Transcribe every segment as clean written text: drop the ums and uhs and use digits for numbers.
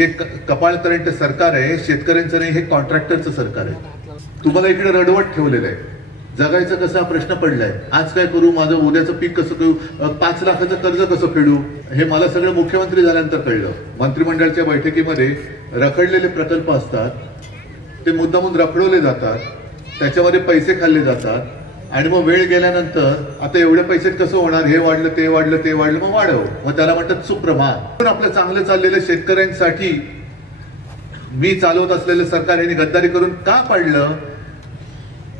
जे कपाळ करंट सरकार आहे शेतकऱ्यांचं नाही, हे कॉन्ट्रॅक्टरचं सरकार आहे. तुम्हाला इकडे रडवट ठेवलेलं आहे. जगायचं कसं हा प्रश्न पडलाय. आज काय करू, माझं उद्याचं पीक कसं करू, 5 लाखाचं कर्ज कसं फेडू, हे मला सगळं मुख्यमंत्री झाल्यानंतर कळलं. मंत्रिमंडळाच्या बैठकीमध्ये रखडलेले प्रकल्प असतात, ते मुद्दामून रखडवले जातात, त्याच्यामध्ये पैसे खाल्ले जातात आणि मग वेळ गेल्यानंतर आता एवढे पैसे कसं होणार, हे वाढलं ते वाढलं ते वाढलं, मग वाढव, मग त्याला म्हणतात सुप्रभात. पण आपलं चांगलं चाललेलं शेतकऱ्यांसाठी मी चालवत असलेलं सरकार यांनी गद्दारी करून का पाडलं?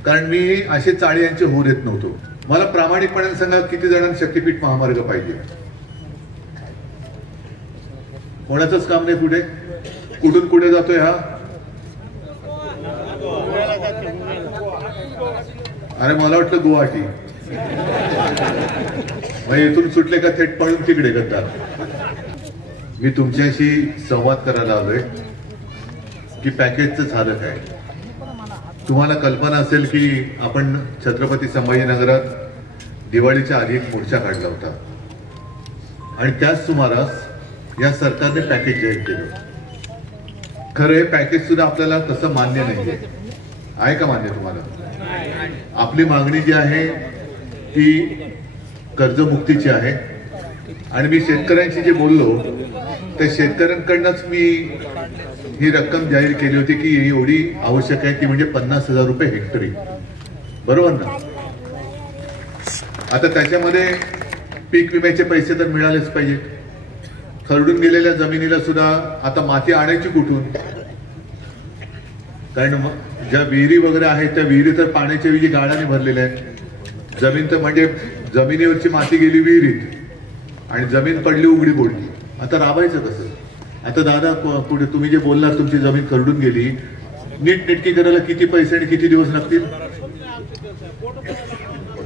कारण मी असे चाळी यांचे होर येत नव्हतो. मला प्रामाणिकपणे सांगा, किती जणांना शक्तीपीठ महामार्ग पाहिजे? कोणाचंच काम नाही. कुठे कुठून कुठे जातोय हा? अरे मला वाटलं गुवाहाटी. मग इथून सुटले का थेट पळून तिकडे गद्दार. मी तुमच्याशी संवाद करायला आलोय की पॅकेजचं झालं काय. तुम्हाला कल्पना असेल की आपण छत्रपती संभाजीनगरात दिवाळीच्या आधी एक मोर्चा काढला होता आणि त्याच सुमारास या सरकारने पॅकेज जाहीर केलं. खरं हे पॅकेज सुद्धा आपल्याला तसं मान्य नाहीये. आहे का मान्य तुम्हाला? आपली मागणी जी आहे ती कर्जमुक्तीची आहे आणि मी शेतकऱ्यांशी जे बोललो त्या शेतकऱ्यांकडनंच मी ही रक्कम जाहीर केली होती की एवढी आवश्यक आहे, ती म्हणजे 50,000 रुपये हेक्टरी. बरोबर ना? आता त्याच्यामध्ये पीक विम्याचे पैसे तर मिळालेच पाहिजे. खरडून गेलेल्या जमिनीला सुद्धा आता माती आणायची कुठून? कारण ज्या विहिरी वगैरे आहेत त्या विहिरी तर पाण्याच्या विहिरी गाळाने भरलेल्या आहेत. जमीन तर म्हणजे जमिनीवरची माती गेली विहिरीत आणि जमीन पडली उघडी बोलली. आता राबायचं कसं? आता दादा कुठे तुम्ही जे बोललात तुमची जमीन खरडून गेली, नीटनेटकी करायला किती पैसे आणि किती दिवस लागतील?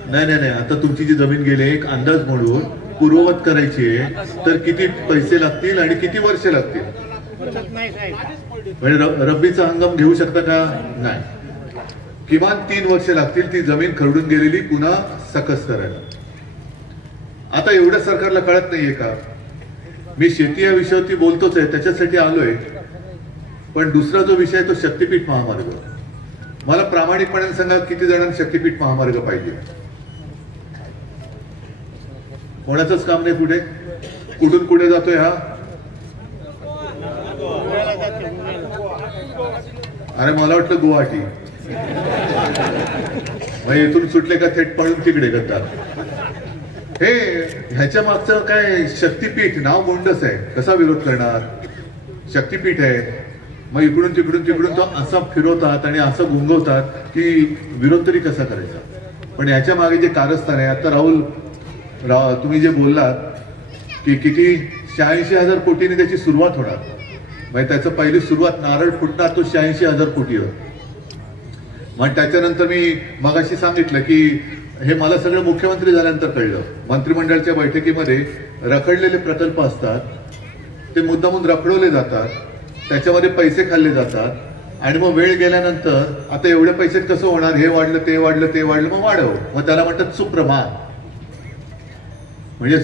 नाही नाही नाही, आता तुमची जी जमीन गेली एक अंदाज म्हणून पूर्ववत करायची आहे तर किती पैसे लागतील आणि किती वर्ष लागतील? म्हणजे रब्बीचा हंगाम घेऊ शकता का? नाही. किमान 3 वर्ष लागतील ती जमीन खरडून गेलेली पुन्हा सकस करायला. आता एवढं सरकारला कळत नाहीये का? मी शेती या विषयावरती बोलतोच आहे, त्याच्यासाठी आलोय. पण दुसरा जो विषय आहे तो शक्तीपीठ महामार्ग. मला प्रामाणिकपणे सांगा, किती जणांना शक्तीपीठ महामार्ग पाहिजे? कोणाचंच काम नाही. कुठे कुठून कुठे जातोय हा? अरे मला वाटलं गुवाहाटी. मग इथून सुटले का थेट पळून तिकडे गद्दार. हे ह्याच्या मागचं काय? शक्तीपीठ नाव गोंडस आहे, कसा विरोध करणार? शक्तीपीठ आहे. मग इकडून तिकडून तिकडून तो असा फिरवतात आणि असं गुंगवतात की विरोध तरी कसा करायचा? पण याच्या मागे जे कारस्थान आहे, आता राहुल तुम्ही जे बोललात की किती 86,000 कोटीने त्याची सुरुवात होणार, म्हणजे त्याचं पहिली सुरुवात नारळ फुटणार तो 86,000 कोटीवर. मग त्याच्यानंतर मी मगाशी सांगितलं की हे मला सगळं मुख्यमंत्री झाल्यानंतर कळलं. मंत्रिमंडळाच्या बैठकीमध्ये रखडलेले प्रकल्प असतात, ते मुद्दामून रखडवले जातात, त्याच्यामध्ये पैसे खाल्ले जातात आणि मग वेळ गेल्यानंतर आता एवढे पैसे कसं होणार, हे वाढलं ते वाढलं ते वाढलं, मग वाढव, मग त्याला म्हणतात सुप्रभात. म्हणजे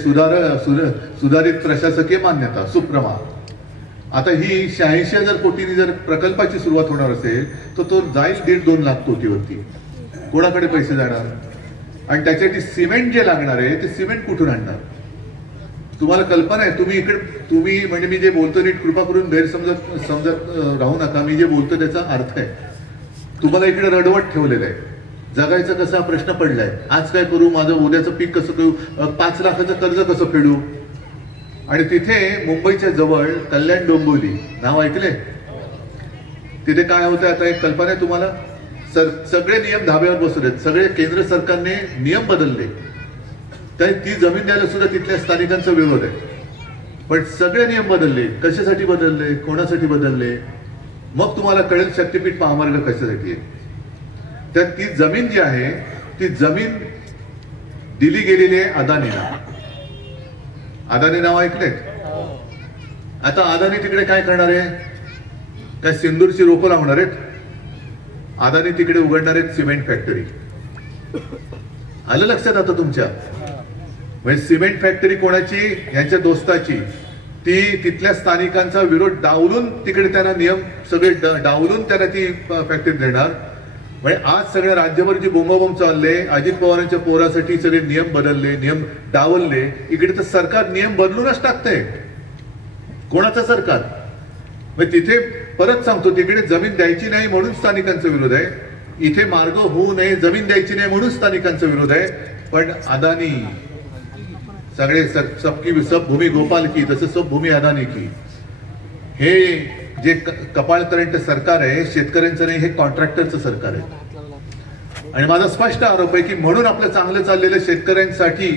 सुधारित प्रशासकीय मान्यता, सुप्रभात. आता ही 86,000 कोटींनी जर प्रकल्पाची सुरुवात होणार असेल तर तो जाईल 1.5-2 लाख कोटीवरती. कोणाकडे पैसे जाणार? आणि त्याच्यासाठी सिमेंट जे लागणार आहे ते सिमेंट कुठून आणणार? तुम्हाला कल्पना आहे? तुम्ही म्हणजे मी जे बोलतो नीट कृपा करून समजत राहू नका. मी जे बोलतो त्याचा अर्थ आहे. तुम्हाला इकडे रडवट ठेवलेलं आहे. जगायचं कसं हा प्रश्न पडलाय. आज काय करू, माझं उद्याचं पीक कसं करू, 5 लाखाचं कर्ज कसं फेडू? आणि तिथे मुंबईच्या जवळ कल्याण डोंबिवली नाव ऐकले? तिथे काय होतं आता एक कल्पना आहे तुम्हाला? सगळे नियम धाब्यावर बसवलेत. सगळे केंद्र सरकारने नियम बदलले. ती जमीन द्यायला सुद्धा तिथल्या स्थानिकांचा विरोध आहे. पण सगळे नियम बदलले. कशासाठी बदलले, कोणासाठी बदलले? मग तुम्हाला कळेल शक्तीपीठ महामार्ग कशासाठी आहे. तर ती जमीन जी आहे ती जमीन दिली गेलेली आहे अदानीला. अदानी नाव ऐकलेत? आता अदानी तिकडे काय करणार आहे? काय सिंदूरची रोपं लावणार आहेत? अदानी तिकडे उघडणार आहेत सिमेंट फॅक्टरी. आलं लक्षात आता तुमच्या? म्हणजे सिमेंट फॅक्टरी कोणाची? यांच्या दोस्ताची. ती तिथल्या स्थानिकांचा विरोध डावलून तिकडे त्यांना नियम सगळे डावलून त्यांना ती फॅक्टरी देणार. म्हणजे आज सगळ्या राज्यभर जी बोंबाबोंब चालले, अजित पवारांच्या पोरासाठी सगळे नियम बदलले, नियम डावलले. इकडे तर सरकार नियम बदलूनच टाकतंय. कोणाचं सरकार? म्हणजे तिथे परत सांगतो, तिकडे जमीन द्यायची नाही म्हणून स्थानिकांचा विरोध आहे, इथे मार्ग होऊ नये, जमीन द्यायची नाही म्हणून स्थानिकांचा विरोध आहे. पण अदानी सगळे सबकी सब भूमी गोपाल की, तसं सब भूमी अदानी की. हे जे कपाळ करंट सरकार आहे, शेतकऱ्यांचं नाही, हे कॉन्ट्रॅक्टरचं सरकार आहे. आणि माझा स्पष्ट आरोप आहे की म्हणून आपलं चांगलं चाललेलं शेतकऱ्यांसाठी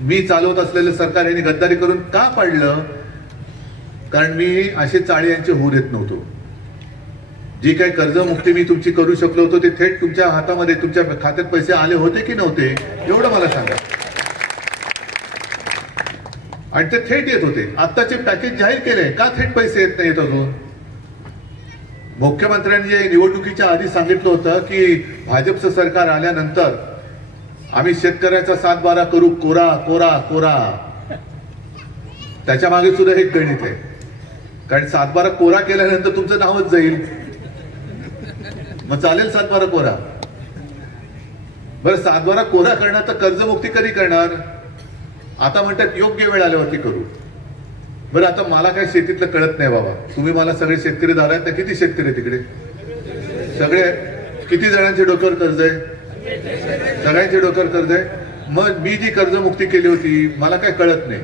मी चालवत असलेलं सरकार यांनी गद्दारी करून का पाडलं? कारण मी असे चाळे यांचे होऊ देत नव्हतो. जी काही कर्जमुक्ती मी तुमची करू शकलो होतो ते थेट तुमच्या हातामध्ये, तुमच्या खात्यात पैसे आले होते की नव्हते एवढं मला सांगा. आणि ते थेट येत होते. आत्ताचे पॅकेज जाहीर केले, का थेट पैसे येत नाहीत अजून? मुख्यमंत्र्यांनी जे निवडणुकीच्या आधी सांगितलं होतं की भाजपचं सरकार आल्यानंतर आम्ही शेतकऱ्याचा 7-12 करू, कोरा कोरा कोरा. त्याच्या मागे सुद्धा एक गणित आहे. कारण 7-12 कोरा केल्यानंतर तुमचं नावच जाईल. मग चालेल 7-12 कोरा. बरं 7-12 कोरा करणार तर कर्जमुक्ती कधी करणार? आता म्हणतात योग्य वेळ आल्यावरती करू. बरं आता मला काय शेतीतलं कळत नाही बाबा. तुम्ही मला सगळे शेतकरी दार आहेत ना, किती शेतकरी तिकडे? सगळे किती जणांचे डोक्यावर कर्ज आहे? सगळ्यांचे डोक्यावर कर्ज आहे. मग मी जी कर्जमुक्ती केली होती मला काय कळत नाही.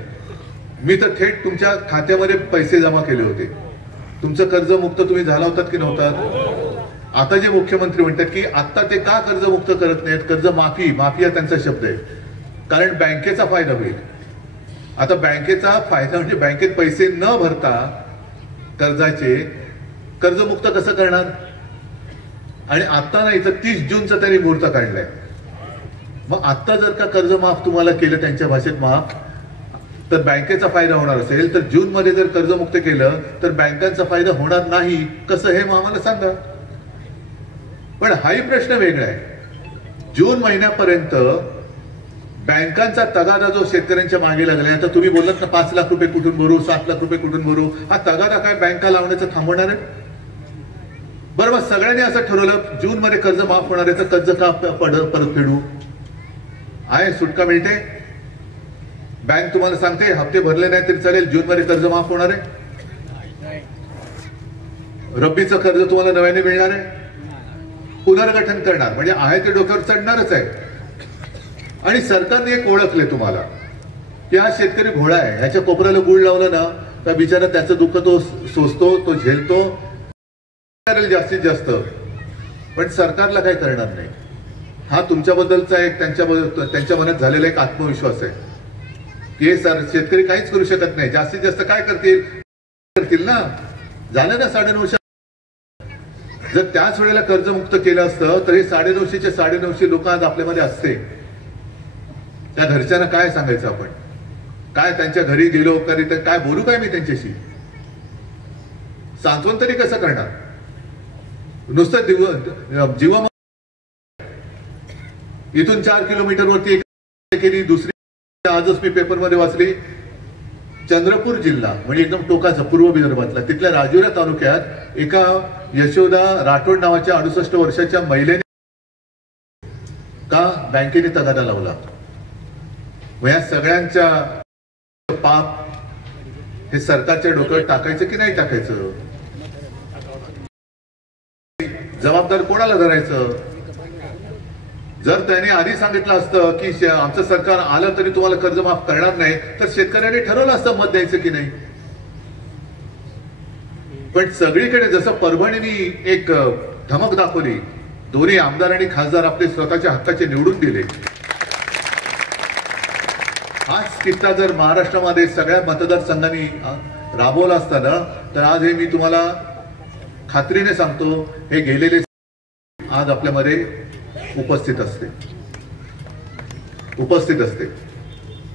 मी तर थेट तुमच्या खात्यामध्ये पैसे जमा केले होते. तुमचं कर्जमुक्त तुम्ही झाला होतात की नव्हतात? आता जे मुख्यमंत्री म्हणतात की आता ते का कर्जमुक्त करत नाहीत? कर्ज माफी, माफी हा त्यांचा शब्द आहे. कारण बँकेचा फायदा होईल. आता बँकेचा फायदा म्हणजे बँकेत पैसे न भरता कर्जाचे कर्जमुक्त कसं करणार? आणि आता नाही तर 30 जूनचा त्यांनी मुहूर्त काढलाय. मग आता जर का कर्ज माफ तुम्हाला केलं त्यांच्या भाषेत माफ, तर बँकेचा फायदा होणार असेल तर जून मध्ये जर कर्जमुक्त केलं तर बँकांचा फायदा होणार नाही. कसं हे आम्हाला सांगा. पण हाही प्रश्न वेगळा आहे. जून महिन्यापर्यंत बँकांचा तगादा जो शेतकऱ्यांच्या मागे लागला, आता तुम्ही बोललात ना 5 लाख रुपये कुठून भरू, 7 लाख रुपये कुठून भरू, हा तगादा काय बँका लावण्याचं थांबवणार आहे? बरं मग सगळ्यांनी असं ठरवलं जून मध्ये कर्ज माफ होणार आहे तर कर्ज का परत फेडू? आहे सुटका मिळते. बँक तुम्हाला सांगते हप्ते भरले नाही तरी चालेल, जून मध्ये कर्ज माफ होणार आहे. रब्बीचं कर्ज तुम्हाला नव्याने मिळणार आहे. पुनर्गठन करणार म्हणजे आहे ते डोक्यावर चढणारच आहे. आणि सरकारने एक ओळखले तुम्हाला की हा शेतकरी भोळा आहे, ह्याच्या कोपऱ्याला गुळ लावलं ना तर बिचारा त्याचं दुःख तो सोसतो, तो झेलतो जास्तीत जास्त. पण सरकारला काय करणार नाही. हा तुमच्याबद्दलचा एक त्यांच्या मनात झालेला एक आत्मविश्वास आहे की हे शेतकरी काहीच करू शकत नाही. जास्तीत जास्त काय करतील ना. झालं ना 950. जर त्याच वेळेला कर्जमुक्त केलं असतं तर हे 950चे 950 लोक आज आपल्यामध्ये असते. त्या घरच्यांना काय सांगायचं आपण? काय त्यांच्या घरी गेलो तरी तर काय बोलू काय मी त्यांच्याशी? सांत्वन तरी कसं करणार? नुसतं जीवा इथून 4 किलोमीटरवरती केली. दुसरी आजच मी पेपरमध्ये वाचली, चंद्रपूर जिल्हा म्हणजे एकदम टोकाचा पूर्व विदर्भातला, तिथल्या राजुरा तालुक्यात एका यशोदा राठोड नावाच्या 68 वर्षाच्या महिलेने का बँकेने तगादा लावला. या सगळ्यांच्या पाप हे सरकारच्या डोक्यावर टाकायचं की नाही टाकायचं? जबाबदार कोणाला धरायचं? जर त्याने आधी सांगितलं असतं की आमचं सरकार आलं तरी तुम्हाला कर्ज माफ करणार नाही तर शेतकऱ्यांनी ठरवलं असतं मत द्यायचं की नाही. पण सगळीकडे जसं परभणीने एक धमक दाखवली, दोन्ही आमदार आणि खासदार आपले स्वतःच्या हक्काचे निवडून दिले. हाच किस्सा जर महाराष्ट्रामध्ये सगळ्या मतदारसंघांनी राबवला असताना तर आज हे मी तुम्हाला खात्रीने सांगतो हे गेलेले आज आपल्यामध्ये उपस्थित असते.